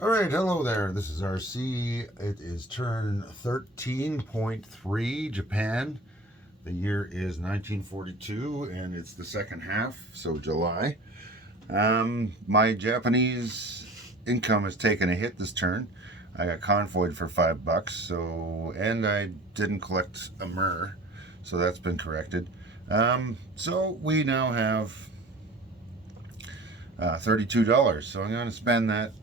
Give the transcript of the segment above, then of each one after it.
All right, hello there. This is RC. It is turn 13.3, Japan. The year is 1942, and it's the second half, so July. My Japanese income has taken a hit this turn. I got convoyed for $5, and I didn't collect a myrrh, so that's been corrected. So we now have $32. So I'm going to spend that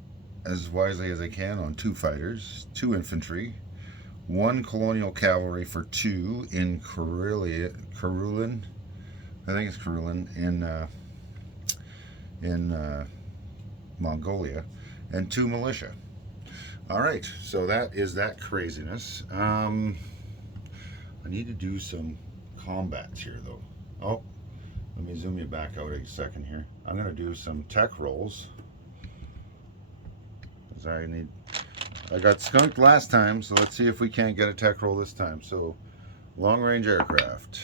as wisely as I can on 2 fighters, 2 infantry, 1 colonial cavalry for 2 in Karulin. I think it's Karulin in Mongolia, and 2 militia. All right, so that is that craziness. I need to do some combats here, though. Oh, let me zoom you back out a second here. I'm going to do some tech rolls. I got skunked last time, so let's see if we can't get a tech roll this time. So, long range aircraft,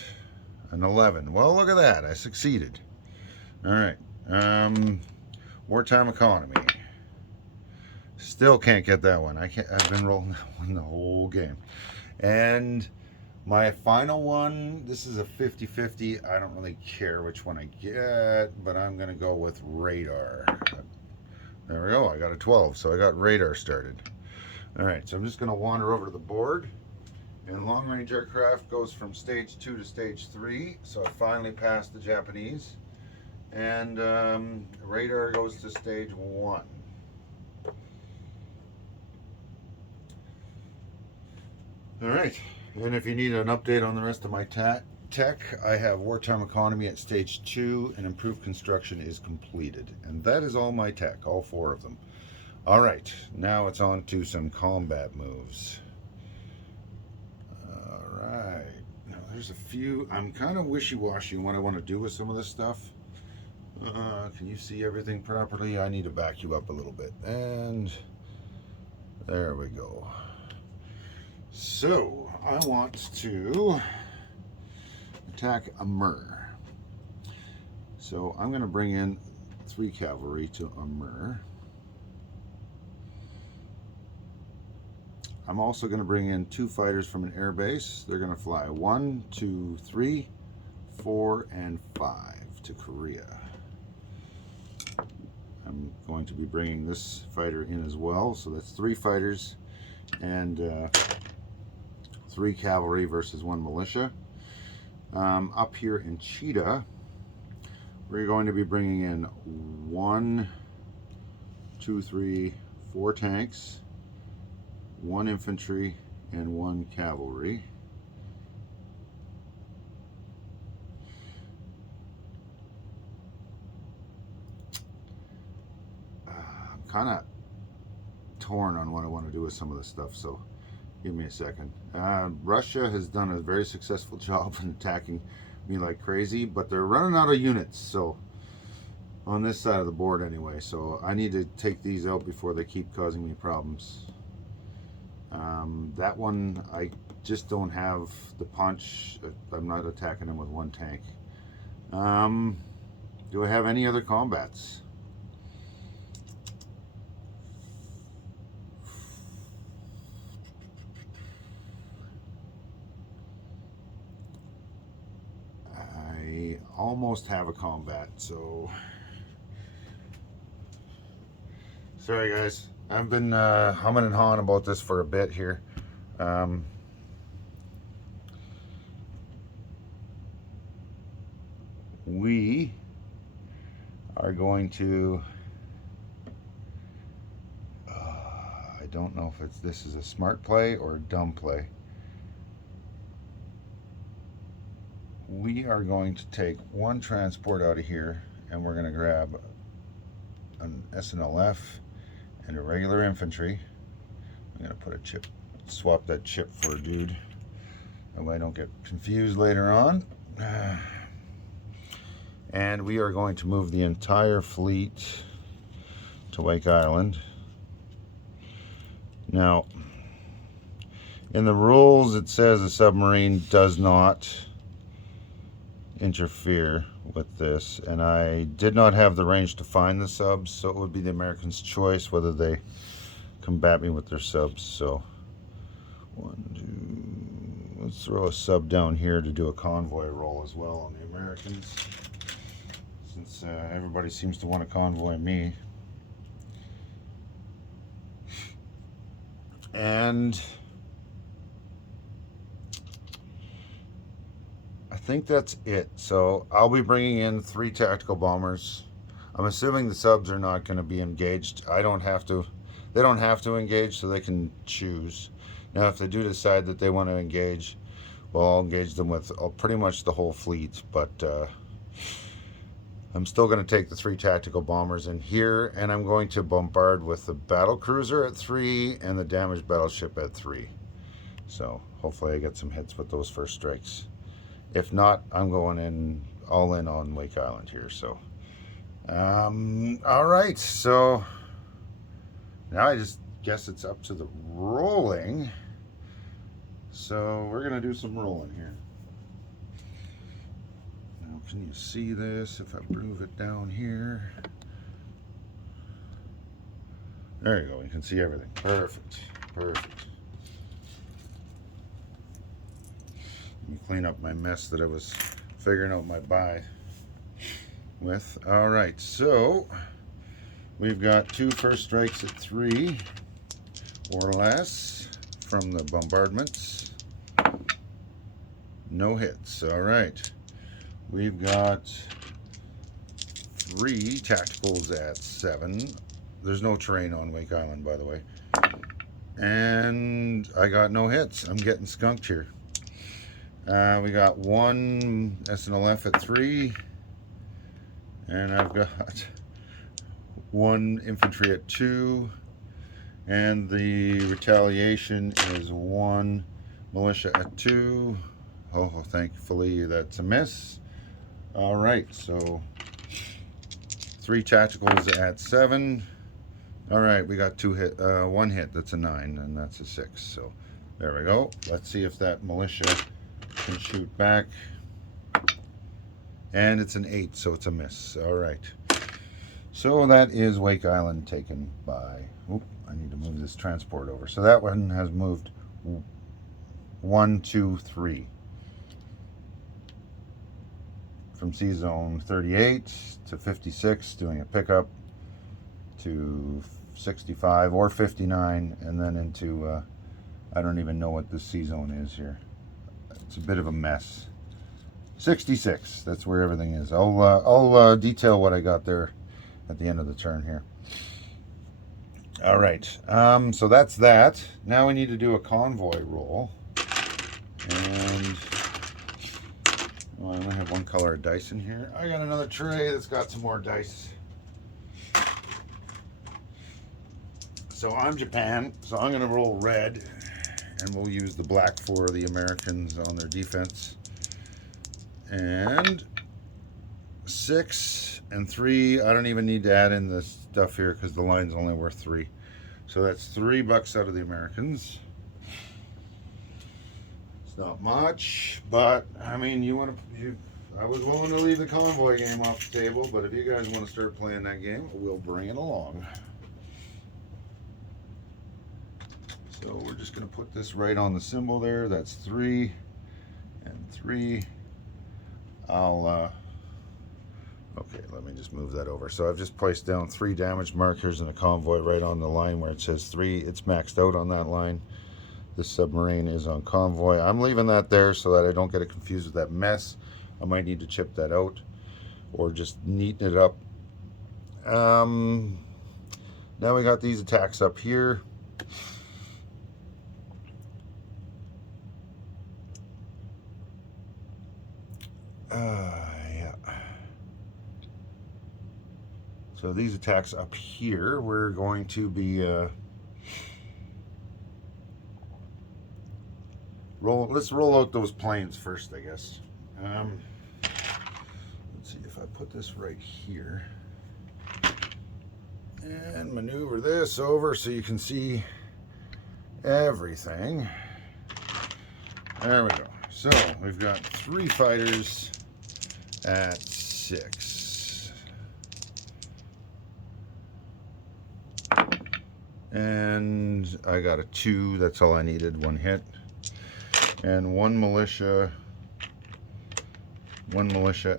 an 11. Well, look at that, I succeeded. All right, wartime economy. Still can't get that one. I've been rolling that one the whole game. And my final one, this is a 50-50. I don't really care which one I get, but I'm gonna go with radar. There we go, I got a 12, so I got radar started. All right, so I'm just gonna wander over to the board, and long range aircraft goes from stage 2 to stage 3, so I finally passed the Japanese, and radar goes to stage 1. All right, and if you need an update on the rest of my tech, I have wartime economy at stage 2, and improved construction is completed. And that is all my tech, all 4 of them. All right, now it's on to some combat moves. All right, now there's a few. I'm kind of wishy-washy on what I want to do with some of this stuff. Can you see everything properly? I need to back you up a little bit. And there we go. So I want to attack a myrrh. So I'm going to bring in 3 cavalry to a myrrh. I'm also going to bring in 2 fighters from an air base. They're going to fly 1, 2, 3, 4, and 5 to Korea. I'm going to be bringing this fighter in as well. So that's 3 fighters and 3 cavalry versus 1 militia. Up here in Cheetah, we're going to be bringing in 1, 2, 3, 4 tanks, 1 infantry, and 1 cavalry. I'm kind of torn on what I want to do with some of this stuff, so give me a second. Russia has done a very successful job in attacking me like crazy, but they're running out of units, so on this side of the board anyway, so I need to take these out before they keep causing me problems. That one, I just don't have the punch. I'm not attacking him with 1 tank. Do I have any other combats? I almost have a combat, so sorry guys. I've been humming and hawing about this for a bit here. We are going to I don't know if this is a smart play or a dumb play. We are going to take 1 transport out of here, and we're going to grab an SNLF and a regular infantry. I'm going to put a chip, swap that chip for a dude, that way I don't get confused later on. And we are going to move the entire fleet to Wake Island. Now, in the rules it says a submarine does not interfere with this, and I did not have the range to find the subs, so it would be the Americans' choice whether they combat me with their subs. So let's throw a sub down here to do a convoy roll as well on the Americans, since everybody seems to want to convoy me. And I think that's it. So I'll be bringing in 3 tactical bombers. I'm assuming the subs are not going to be engaged. I don't have to. They don't have to engage, so they can choose. Now, if they do decide that they want to engage, well, I'll engage them with pretty much the whole fleet. But I'm still going to take the 3 tactical bombers in here, and I'm going to bombard with the battle cruiser at 3 and the damaged battleship at 3. So hopefully I get some hits with those first strikes. If not, I'm going in all in on Wake Island here. So all right, so now I just guess it's up to the rolling. So we're gonna do some rolling here. Now, can you see this if I move it down here? There you go, you can see everything. Perfect, perfect. Let me clean up my mess that I was figuring out my buy with. All right, so we've got 2 first strikes at 3 or less from the bombardments. No hits. All right, we've got 3 tacticals at 7. There's no terrain on Wake Island, by the way, and I got no hits. I'm getting skunked here. We got 1 SNLF at 3, and I've got 1 infantry at 2, and the retaliation is 1 militia at 2. Oh, thankfully that's a miss. All right, so 3 tacticals at 7. All right, we got 1 hit. That's a 9, and that's a 6. So there we go. Let's see if that militia can shoot back. And it's an 8, so it's a miss. All right. So that is Wake Island taken by... Oop, I need to move this transport over. So that one has moved 1, 2, 3. From C Zone 38 to 56, doing a pickup, to 65 or 59, and then into, I don't even know what this C Zone is here. It's a bit of a mess. 66, that's where everything is. I'll detail what I got there at the end of the turn here. All right, so that's that. Now we need to do a convoy roll. And well, I only have 1 color of dice in here. I got another tray that's got some more dice. So I'm Japan, so I'm going to roll red, and we'll use the black for the Americans on their defense. And 6 and 3. I don't even need to add in the stuff here because the line's only worth 3. So that's $3 out of the Americans. It's not much, but I mean, I was willing to leave the convoy game off the table, but if you guys want to start playing that game, we'll bring it along. So we're just going to put this right on the symbol there. That's 3 and 3. Okay, let me just move that over. So I've just placed down 3 damage markers in a convoy right on the line where it says 3. It's maxed out on that line. This submarine is on convoy. I'm leaving that there so that I don't get it confused with that mess. I might need to chip that out or just neaten it up. Now we got these attacks up here. Yeah. So these attacks up here, we're going to be let's roll out those planes first, I guess. Let's see if I put this right here and maneuver this over so you can see everything. There we go. So we've got 3 fighters at 6. And I got a 2. That's all I needed. 1 hit. And one militia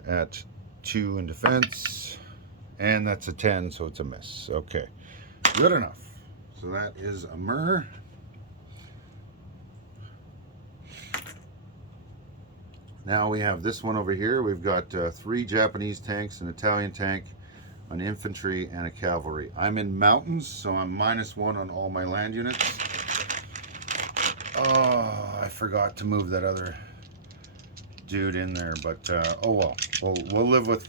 at 2 in defense. And that's a 10, so it's a miss. Okay, good enough. So that is a Myr. Now we have this one over here. We've got 3 Japanese tanks, an Italian tank, an infantry, and a cavalry. I'm in mountains, so I'm -1 on all my land units. Oh, I forgot to move that other dude in there, but oh well. We'll live with.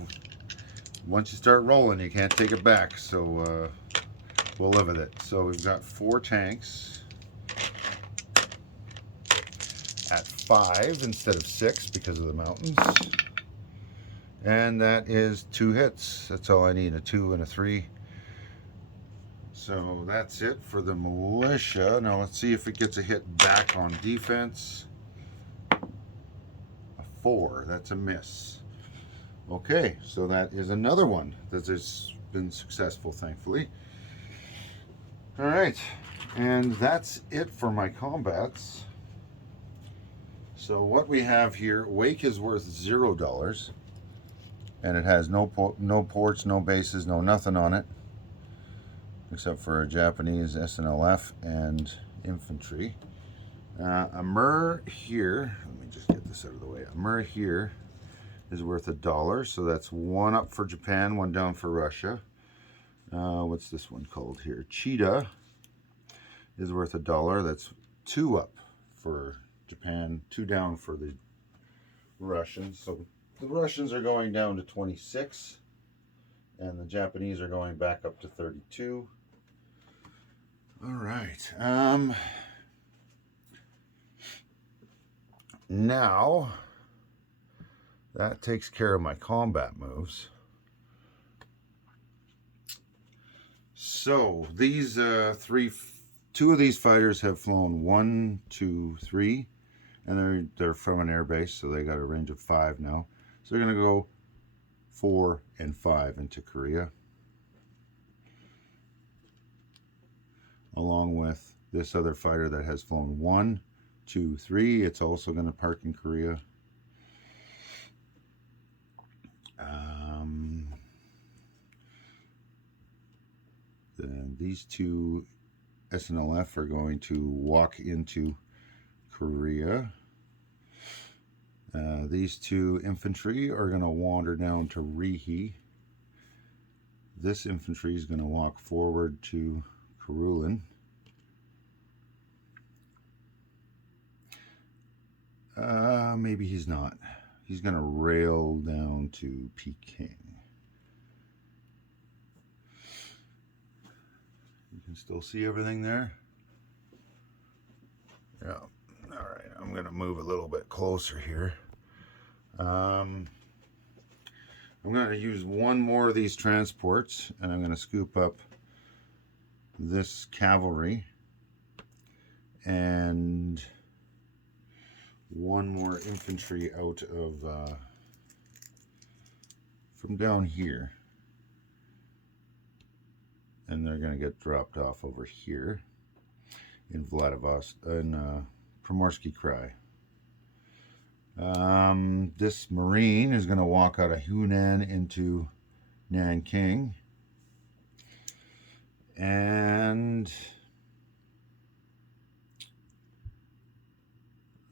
Once you start rolling, you can't take it back. So we'll live with it. So we've got 4 tanks at 5 instead of 6 because of the mountains. And that is 2 hits. That's all I need, a 2 and a 3. So that's it for the militia. Now let's see if it gets a hit back on defense. A 4, that's a miss. Okay, so that is another one that has been successful, thankfully. All right, and that's it for my combats. So what we have here, Wake is worth $0, and it has no ports, no bases, no nothing on it, except for a Japanese SNLF and infantry. A Myr here, let me just get this out of the way. A Myr here is worth $1, so that's 1 up for Japan, 1 down for Russia. What's this one called here? Cheetah is worth $1. That's 2 up for Japan, 2 down for the Russians. So the Russians are going down to 26, and the Japanese are going back up to 32. All right. Now that takes care of my combat moves. So these 2 of these fighters have flown 1, 2, 3, and they're from an air base, so they got a range of 5 now. So they're going to go 4 and 5 into Korea, along with this other fighter that has flown 1, 2, 3. It's also going to park in Korea. Then these 2 SNLF are going to walk into Korea. These 2 infantry are going to wander down to Rihe. This infantry is going to walk forward to Karulin. Maybe he's not. He's going to rail down to Peking. You can still see everything there? Yeah. All right. I'm going to move a little bit closer here. I'm going to use 1 more of these transports, and I'm going to scoop up this cavalry and 1 more infantry out of from down here, and they're going to get dropped off over here in Vladivostok, in Primorsky Krai. This Marine is going to walk out of Hunan into Nanking, and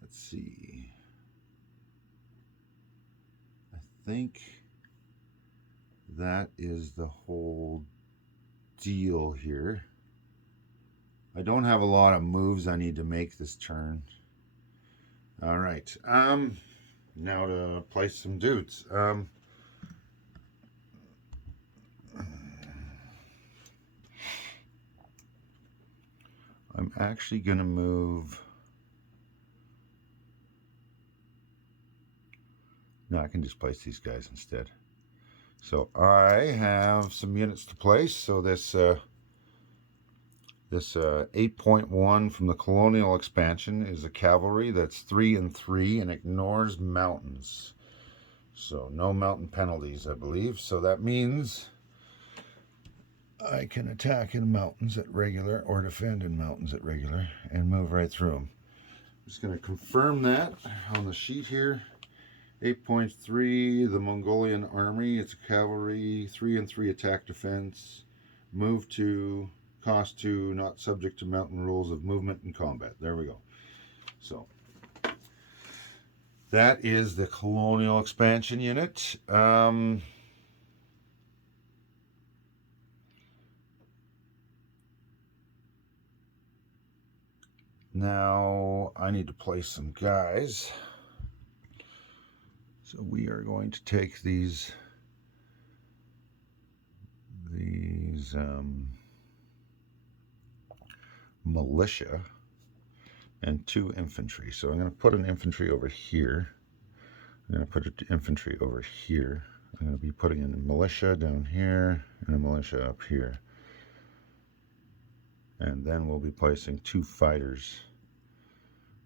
let's see, I think that is the whole deal here. I don't have a lot of moves I need to make this turn. All right, now to place some dudes. I'm actually gonna move. No, I can just place these guys instead. So I have some units to place. So this 8.1 from the Colonial expansion is a cavalry that's 3 and 3 and ignores mountains. So no mountain penalties, I believe. So that means I can attack in mountains at regular or defend in mountains at regular and move right through them. I'm just going to confirm that on the sheet here. 8.3, the Mongolian army. It's a cavalry, 3 and 3 attack defense. Move to, cost 2, not subject to mountain rules of movement and combat. There we go. So that is the Colonial Expansion unit. Now I need to place some guys. So we are going to take these militia and 2 infantry. So I'm going to put an infantry over here. I'm going to put an infantry over here. I'm going to be putting in a militia down here and a militia up here. And then we'll be placing 2 fighters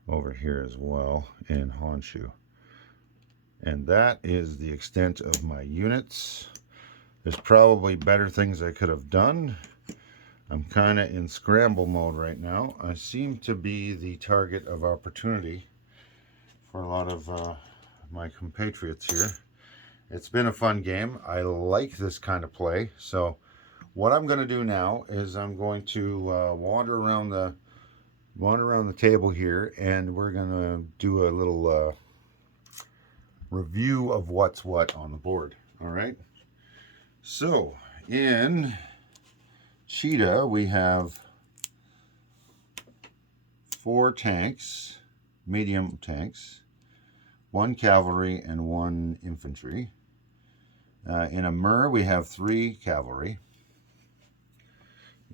over here as well in Honshu. And that is the extent of my units. There's probably better things I could have done. I'm kind of in scramble mode right now. I seem to be the target of opportunity for a lot of my compatriots here. It's been a fun game. I like this kind of play. So what I'm going to do now is I'm going to wander around the table here, and we're going to do a little review of what's what on the board. All right. So in Cheetah, we have 4 tanks, medium tanks, 1 cavalry, and 1 infantry. In Amur, we have 3 cavalry.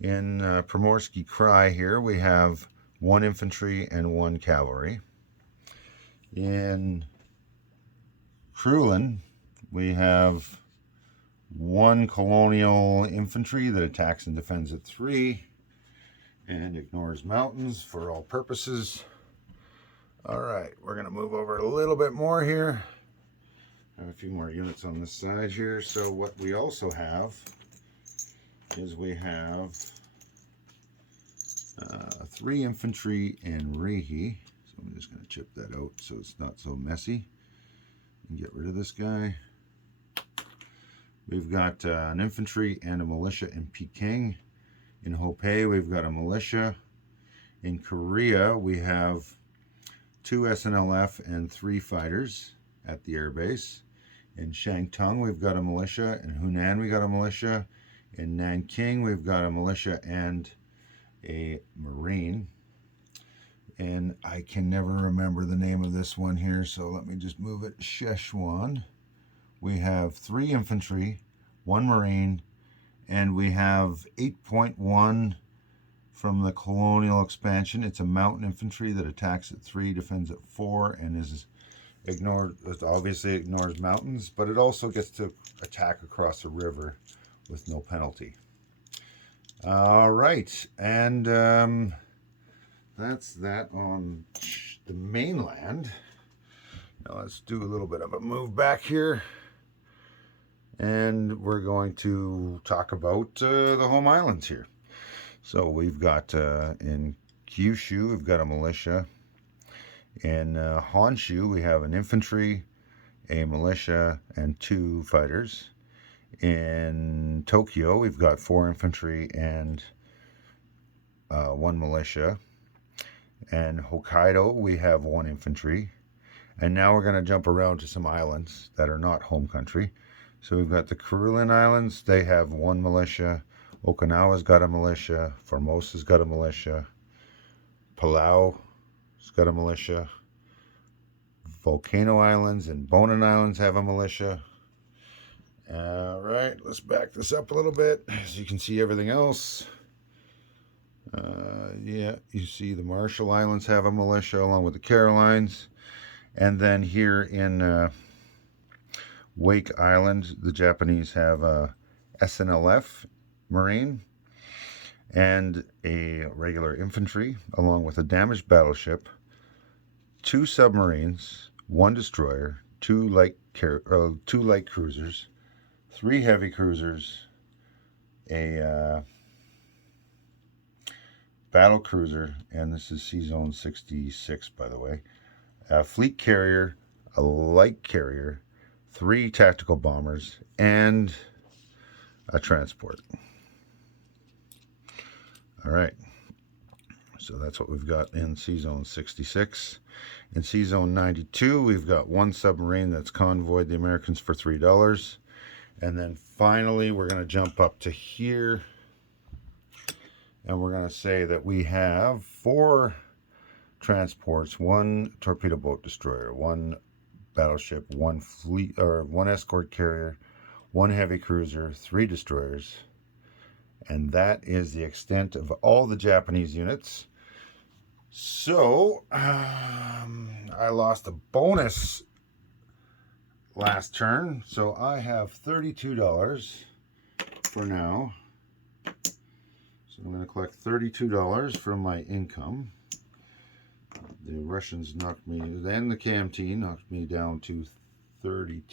In Primorsky Krai here, we have 1 infantry and 1 cavalry. In Krulin, we have 1 colonial infantry that attacks and defends at 3 and ignores mountains for all purposes. All right, we're going to move over a little bit more here. I have a few more units on this side here. So what we also have is we have 3 infantry and Rehi. So I'm just going to chip that out so it's not so messy and get rid of this guy. We've got an infantry and a militia in Peking. In Hopei, we've got a militia. In Korea, we have 2 SNLF and 3 fighters at the airbase. In Shantung, we've got a militia. In Hunan, we got a militia. In Nanking, we've got a militia and a marine. And I can never remember the name of this one here, so let me just move it. Szechuan. We have 3 infantry, 1 marine, and we have 8.1 from the Colonial Expansion. It's a mountain infantry that attacks at 3, defends at 4, and is ignored. It obviously ignores mountains, but it also gets to attack across a river with no penalty. All right, and that's that on the mainland. Now let's do a little bit of a move back here. And we're going to talk about the home islands here. So we've got in Kyushu, we've got a militia. In Honshu, we have an infantry, a militia, and 2 fighters. In Tokyo, we've got 4 infantry and 1 militia. And Hokkaido, we have 1 infantry. And now we're going to jump around to some islands that are not home country. So we've got the Kurulin Islands. They have 1 militia. Okinawa's got a militia. Formosa's got a militia. Palau's got a militia. Volcano Islands and Bonin Islands have a militia. All right, let's back this up a little bit so you can see everything else. Yeah, you see the Marshall Islands have a militia along with the Carolines. And then here in Wake Island, the Japanese have a SNLF Marine and a regular infantry, along with a damaged battleship, 2 submarines, 1 destroyer, 2 light cruisers, 3 heavy cruisers, a battle cruiser, and this is C-Zone 66, by the way, a fleet carrier, a light carrier, 3 tactical bombers, and a transport. All right, so that's what we've got in C-Zone 66. In C-Zone 92, we've got 1 submarine that's convoyed the Americans for $3. And then finally, we're going to jump up to here, and we're going to say that we have 4 transports, 1 torpedo boat destroyer, 1 battleship, 1 fleet or 1 escort carrier, 1 heavy cruiser, 3 destroyers, and that is the extent of all the Japanese units. So I lost a bonus last turn, so I have $32 for now. So I'm going to collect $32 from my income. The Russians knocked me, then the KMT knocked me down to 30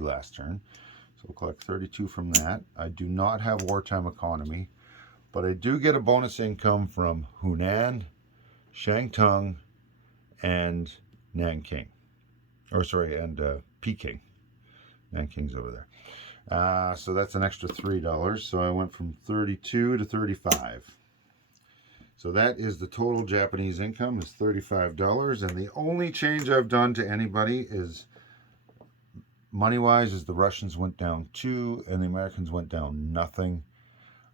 last turn. So we'll collect 32 from that. I do not have wartime economy, but I do get a bonus income from Hunan, Shantung, and Nanking. Or sorry, and Peking. Nanking's over there. So that's an extra $3. So I went from 32 to 35. So that is the total Japanese income, is $35. And the only change I've done to anybody is, money-wise, is the Russians went down 2 and the Americans went down nothing.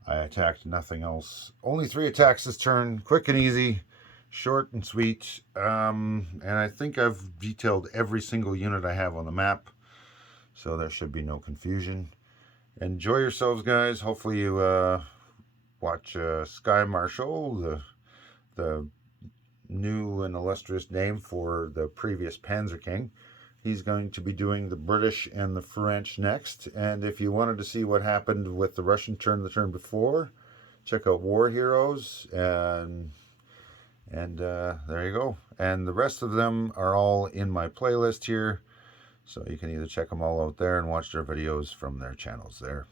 I attacked nothing else. Only 3 attacks this turn, quick and easy, short and sweet. And I think I've detailed every single unit I have on the map, so there should be no confusion. Enjoy yourselves, guys. Hopefully you watch Sky Marshal, the new and illustrious name for the previous Panzer King. He's going to be doing the British and the French next. And if you wanted to see what happened with the Russian turn the turn before, check out War Heroes, and there you go. And the rest of them are all in my playlist here, so you can either check them all out there and watch their videos from their channels there.